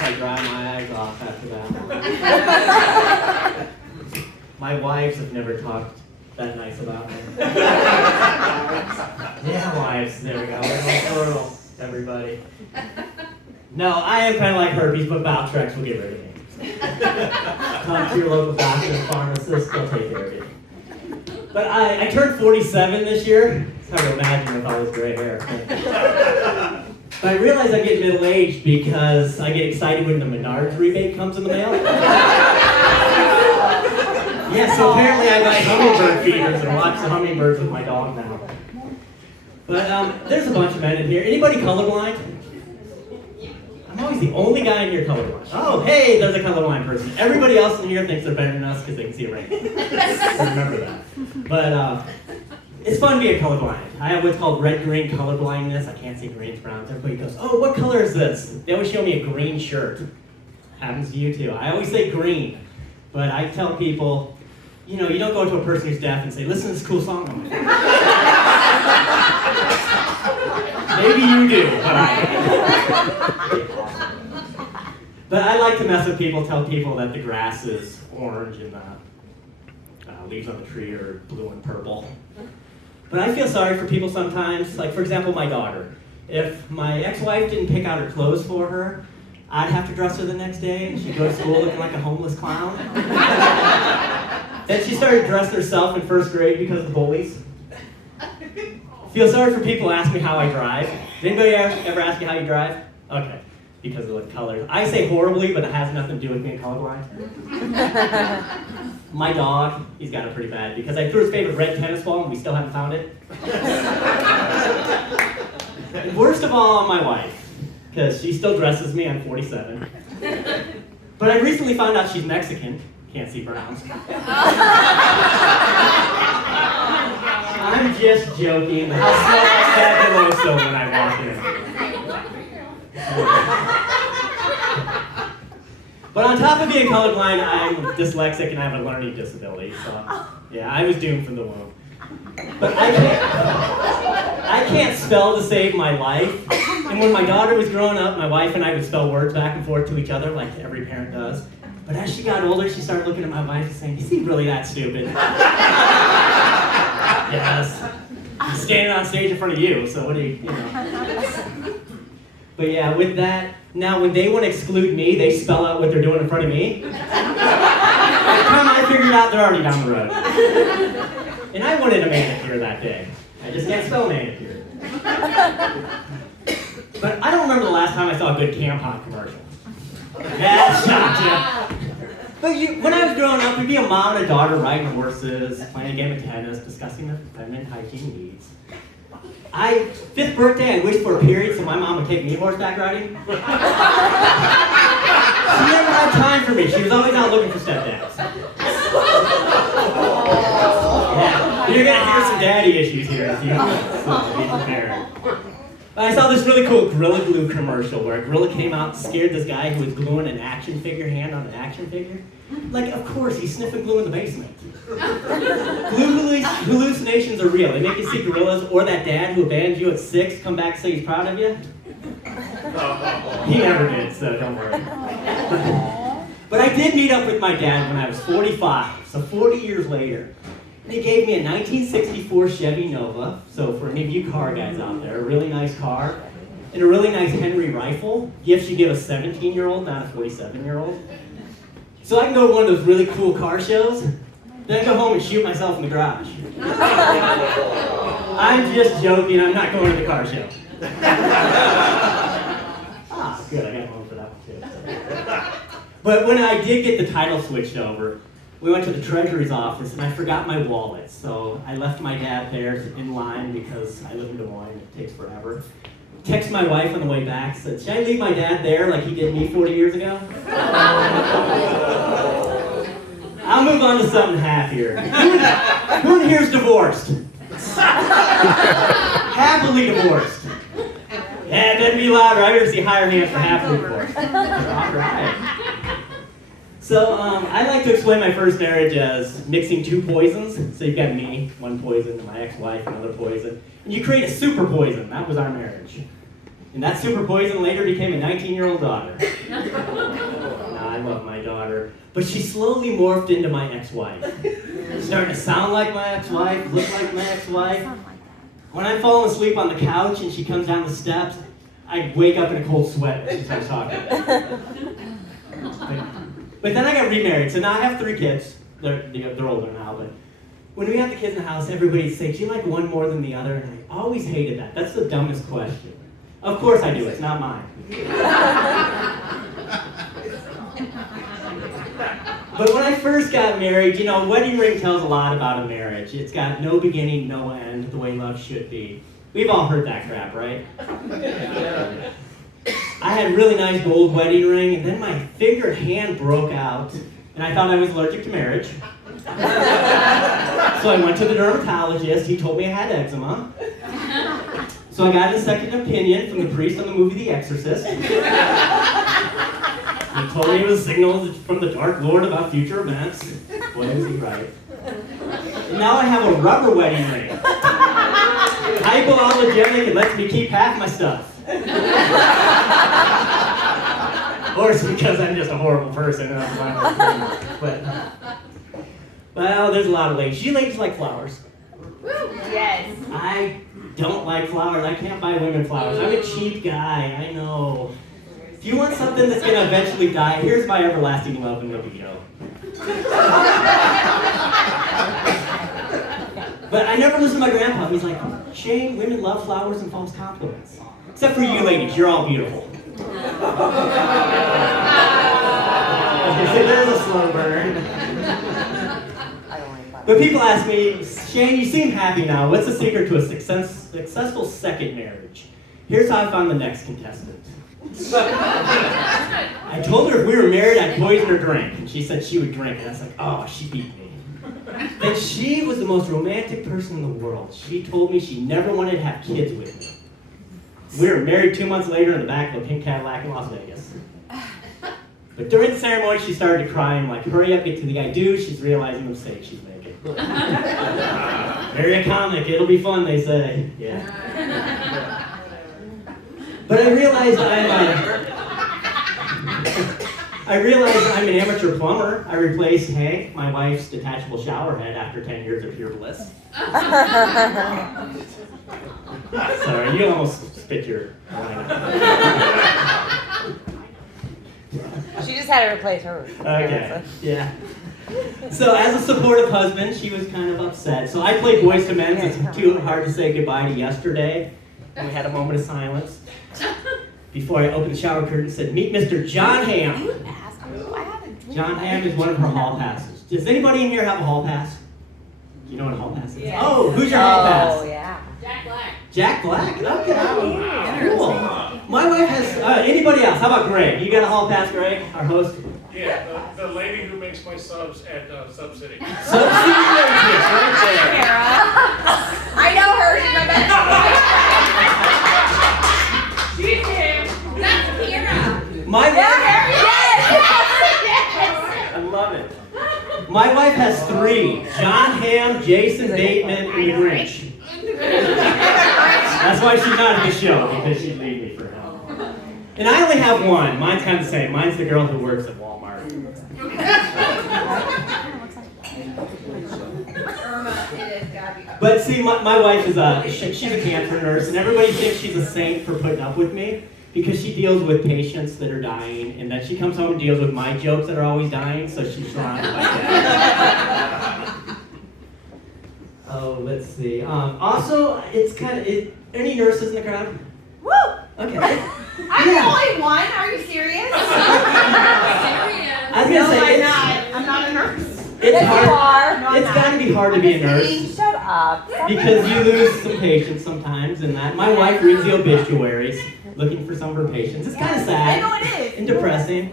I dry my eyes off after that. My wives have never talked that nice about me. Yeah, wives, there we go. Referral, everybody. No, I am kind of like herpes, but Valtrex will get rid of me. Come to your local doctor, pharmacist, they'll take care of you. But I turned 47 this year. It's hard to imagine with all this gray hair. But I realize I get middle-aged because I get excited when the Menards rebate comes in the mail. Yeah, so apparently I buy hummingbird feeders and watch the hummingbirds with my dog now. But there's a bunch of men in here. Anybody colorblind? I'm always the only guy in here colorblind. Oh, hey, there's a colorblind person. Everybody else in here thinks they're better than us because they can see it right. Remember that. But it's fun being colorblind. I have what's called red-green color blindness. I can't see greens, browns. Everybody goes, oh, what color is this? They always show me a green shirt. Happens to you too. I always say green. But I tell people, you know, you don't go to a person who's deaf and say, listen to this cool song on my phone. Maybe you do, but But I like to mess with people, tell people that the grass is orange and the leaves on the tree are blue and purple. But I feel sorry for people sometimes, like for example, my daughter. If my ex-wife didn't pick out her clothes for her, I'd have to dress her the next day and she'd go to school looking like a homeless clown. Then she started dressing herself in first grade because of the bullies. Feel sorry for people who ask me how I drive. Does anybody ever ask you how you drive? Okay, because of the colors. I say horribly, but it has nothing to do with being colorblind. My dog, he's got it pretty bad because I threw his favorite red tennis ball and we still haven't found it. And worst of all, on my wife, because she still dresses me. I'm 47. But I recently found out she's Mexican. Can't see browns. I'm just joking. I'll smell like fabuloso when I walk in. But on top of being colorblind, I'm dyslexic and I have a learning disability. So yeah, I was doomed from the womb. But I can't spell to save my life. And when my daughter was growing up, my wife and I would spell words back and forth to each other like every parent does. But as she got older, she started looking at my wife and saying, is he really that stupid? Yes. I'm standing on stage in front of you, so what do you know. But yeah, with that, now when they want to exclude me, they spell out what they're doing in front of me. By the time I figured out, they're already down the road. And I wanted a manicure that day. I just can't spell manicure. But I don't remember the last time I saw a good tampon commercial. That's not it. But when I was growing up, we'd be a mom and a daughter riding horses, playing a game of tennis, discussing their feminine hygiene needs. 5th birthday, I wished for a period so my mom would take me horseback riding. She never had time for me. She was always out looking for stepdads. Yeah, you're going to hear some daddy issues here as you be prepared. I saw this really cool Gorilla Glue commercial where a gorilla came out and scared this guy who was gluing an action figure hand on an action figure. Like, of course, he's sniffing glue in the basement. Glue hallucinations are real. They make you see gorillas or that dad who abandoned you at 6 come back and say he's proud of you. He never did, so don't worry. But I did meet up with my dad when I was 45, so 40 years later. And he gave me a 1964 Chevy Nova, so for any of you car guys out there, a really nice car, and a really nice Henry rifle, gifts you give a 17-year-old, not a 47-year-old. So I can go to one of those really cool car shows, then I go home and shoot myself in the garage. I'm just joking, I'm not going to the car show. Good, I got home for that one too. But when I did get the title switched over, we went to the treasurer's office and I forgot my wallet. So I left my dad there in line because I live in Des Moines, it takes forever. Text my wife on the way back, said, should I leave my dad there like he did me 40 years ago? I'll move on to something happier. Who in here is divorced? Happily divorced. Yeah, it better be louder. I better see higher hands for happily divorced. All right. So I like to explain my first marriage as mixing two poisons. So you've got me, one poison, and my ex-wife, another poison. And you create a super poison. That was our marriage. And that super poison later became a 19-year-old daughter. Now, I love my daughter. But she slowly morphed into my ex-wife. Started to sound like my ex-wife, look like my ex-wife. When I'm falling asleep on the couch and she comes down the steps, I wake up in a cold sweat when she starts talking. But then I got remarried, so now I have 3 kids. They're older now, but when we have the kids in the house, everybody'd say, do you like one more than the other? And I always hated that. That's the dumbest question. Of course I do, it's not mine. But when I first got married, you know, wedding ring tells a lot about a marriage. It's got no beginning, no end, the way love should be. We've all heard that crap, right? I had a really nice gold wedding ring, and then my fingered hand broke out, and I thought I was allergic to marriage. So I went to the dermatologist. He told me I had eczema. So I got a second opinion from the priest on the movie The Exorcist. He told me it was a signal from the Dark Lord about future events. Boy, was he right. And now I have a rubber wedding ring. Hypoallergenic, it lets me keep half my stuff. Or it's because I'm just a horrible person and I'm violent. But, well, there's a lot of ladies. You ladies like flowers? Yes. I don't like flowers. I can't buy women flowers. I'm a cheap guy, I know. If you want something that's going to eventually die, here's my everlasting love and libido. But I never listened to my grandpa. He's like, Shane, women love flowers and false compliments. Except for you ladies, you're all beautiful. There's a slow burn. But people ask me, Shane, you seem happy now. What's the secret to a successful second marriage? Here's how I found the next contestant. I told her if we were married, I'd poison her drink. And she said she would drink. And I was like, oh, she beat me. And she was the most romantic person in the world. She told me she never wanted to have kids with me. We were married 2 months later in the back of a pink Cadillac in Las Vegas. But during the ceremony, she started to cry. I'm like, hurry up, get to the I do. She's realizing the mistake she's making. Marry a comic, it'll be fun, they say. Yeah. But I realized I'm an amateur plumber. I replaced Hank, my wife's detachable shower head, after 10 years of pure bliss. Sorry, you almost spit your wine out. She just had to replace hers. Okay, yeah. So as a supportive husband, she was kind of upset. So I played Boyz II Men. It's too hard to say goodbye to yesterday. And we had a moment of silence. Before I opened the shower curtain, said, meet Mr. John Hamm. John Hamm is one of her hall passes. Does anybody in here have a hall pass? Do you know what a hall pass is? Yes. Oh, who's your hall pass? Oh, yeah. Jack Black. Jack Black? Okay. Cool. My wife has, anybody else? How about Greg? You got a hall pass, Greg, our host? Yeah, the lady who makes my subs at Sub City. Sub City Waitress, right there. I know her. She's my best friend. She's him. That's Kira. My wife, Yes. I love it. My wife has 3. John Hamm, Jason Bateman, and the Grinch. That's why she's not at the show, because she'd leave me for hell. And I only have one. Mine's kind of the same. Mine's the girl who works at Walmart. But see, my wife is she's a cancer nurse, and everybody thinks she's a saint for putting up with me because she deals with patients that are dying, and then she comes home and deals with my jokes that are always dying, so she's surrounded by that. Oh, let's see. Also, it's kind of, any nurses in the crowd? Woo! Okay. I'm the only one. Are you serious? I was gonna say, I'm not a nurse. It's Yes, you are. hard. It's got to be hard to be a nurse Shut up. because you lose some patients sometimes, and that. My wife reads the obituaries, looking for some of her patients. It's kind of sad I know it is. and depressing.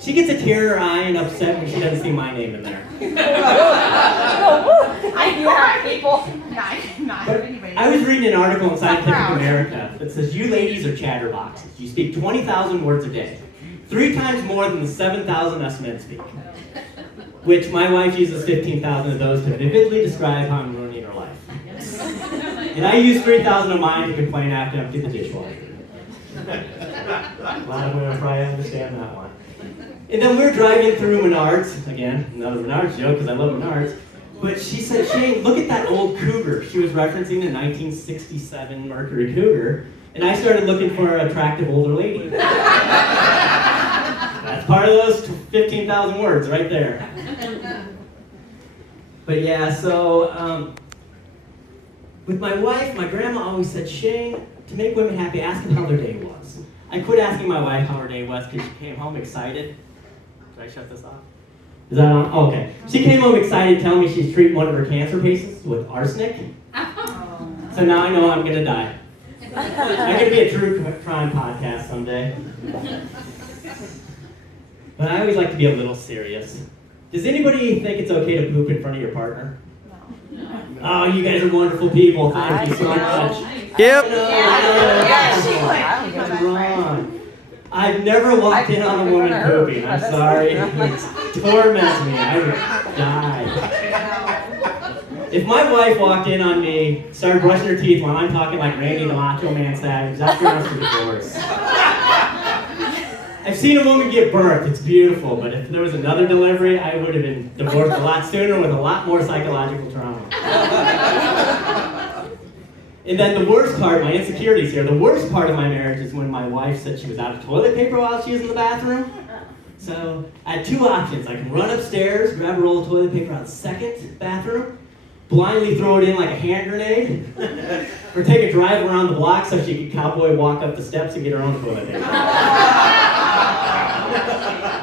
She gets a tear in her eye and upset when she doesn't see my name in there. I do have people. Not But anybody. I was reading an article in Scientific America that says you ladies are chatterboxes. You speak 20,000 words a day, 3 times more than the 7,000 us men speak. which my wife uses 15,000 of those to vividly describe how I'm ruining her life. And I use 3,000 of mine to complain after I empty the dishwasher. A lot of women probably understand that one. And then we're driving through Menards, again, another Menards joke because I love Menards, but she said, Shane, look at that old Cougar. She was referencing the 1967 Mercury Cougar, and I started looking for an attractive older lady. That's part of those 15,000 words right there. But yeah, so with my wife, my grandma always said, Shane, to make women happy, ask them how their day was. I quit asking my wife how her day was because she came home excited. Did I shut this off? Is that on? Oh, okay. She came home excited telling me she's treating one of her cancer patients with arsenic. So now I know I'm going to die. I'm going to be a true crime podcast someday. But I always like to be a little serious. Does anybody think it's okay to poop in front of your partner? No. Oh, you guys are wonderful people. Thank you so much. Yep. Yeah, she would. That's wrong. I've never walked in on a woman pooping. I'm sorry. It torments me. I would die. If my wife walked in on me, started brushing her teeth while I'm talking like Randy the Macho Man Savage, that's grounds for divorce. I've seen a woman give birth. It's beautiful. But if there was another delivery, I would have been divorced a lot sooner with a lot more psychological trauma. And then the worst part, my insecurities here, the worst part of my marriage is when my wife said she was out of toilet paper while she was in the bathroom. So I had two options. I can run upstairs, grab a roll of toilet paper out of the second bathroom, blindly throw it in like a hand grenade, or take a drive around the block so she could cowboy walk up the steps and get her own toilet paper.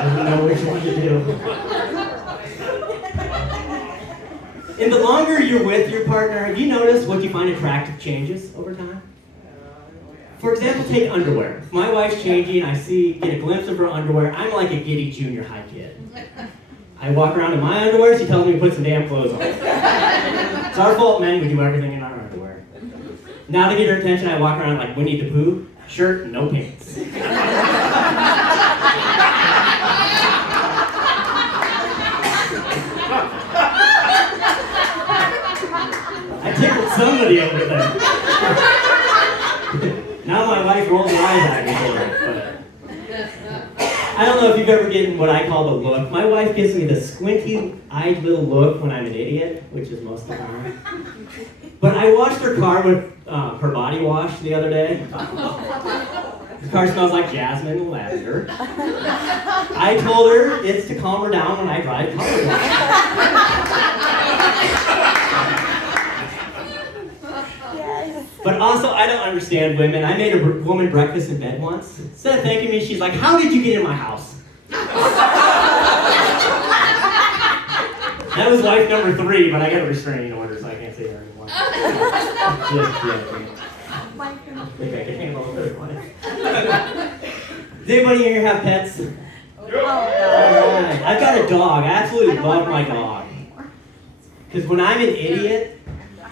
I don't know which one to do. And the longer you're with your partner, have you noticed what you find attractive changes over time? For example, take underwear. If my wife's changing, I get a glimpse of her underwear, I'm like a giddy junior high kid. I walk around in my underwear, she tells me to put some damn clothes on. It's our fault, men, we do everything in our underwear. Now to get her attention, I walk around like Winnie the Pooh, shirt, no pants. I tickled somebody over there. Now my wife rolls her eyes at me for it, but I don't know if you've ever gotten what I call the look. My wife gives me the squinty-eyed little look when I'm an idiot, which is most of the time. But I washed her car with her body wash the other day. The car smells like jasmine and lavender. I told her it's to calm her down when I drive colorblind. But also, I don't understand women. I made a woman breakfast in bed once. Instead of thanking me, she's like, how did you get in my house? That was wife number 3, but I got a restraining order, so I can't say that anymore. Just kidding. I think I can handle a third one. Does anybody here have pets? Alright. I've got a dog. I absolutely love my dog. Because when I'm an idiot,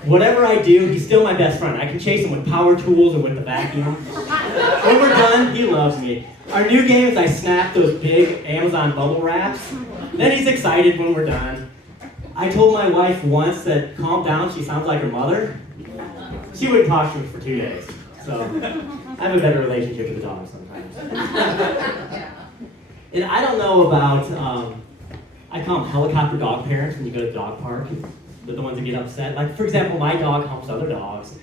whatever I do, he's still my best friend. I can chase him with power tools or with the vacuum. When we're done, he loves me. Our new game is I snap those big Amazon bubble wraps. Then he's excited when we're done. I told my wife once that, calm down, she sounds like her mother. She wouldn't talk to me for 2 days. So I have a better relationship with the dog sometimes. And I don't know about, I call them helicopter dog parents when you go to the dog park. They're the ones that get upset. Like, for example, my dog humps other dogs.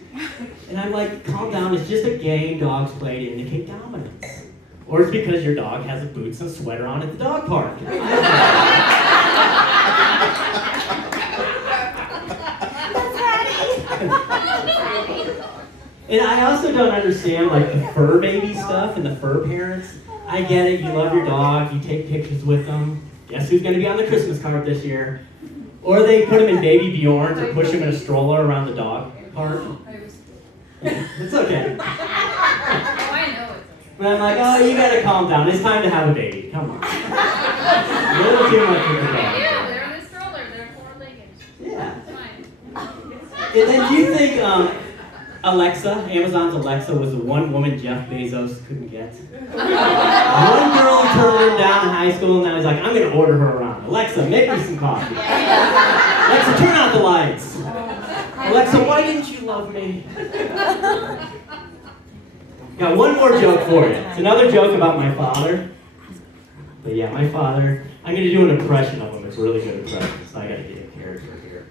And I'm like, calm down, it's just a game dogs play to indicate dominance. Or it's because your dog has a boots and sweater on at the dog park. And I also don't understand, like, the fur baby stuff and the fur parents. I get it, you love your dog, you take pictures with them. Guess who's going to be on the Christmas card this year? Or they put him in baby Bjorns or push him in a stroller around the dog park. It's okay. Oh, I know it's okay. But I'm like, oh, you gotta calm down. It's time to have a baby. Come on. A little too much with the dog. Yeah, they're in a stroller. They're 4-legged. Yeah. It's fine. And then do you think Alexa, Amazon's Alexa, was the one woman Jeff Bezos couldn't get? One girl who turned him down in high school, and now he's like, I'm gonna order her around. Alexa, make me some coffee. Alexa, turn out the lights. Alexa, why didn't you love me? Got one more joke for you. It's another joke about my father. But yeah, my father, I'm going to do an impression of him. It's a really good impression, so I got to get a character here.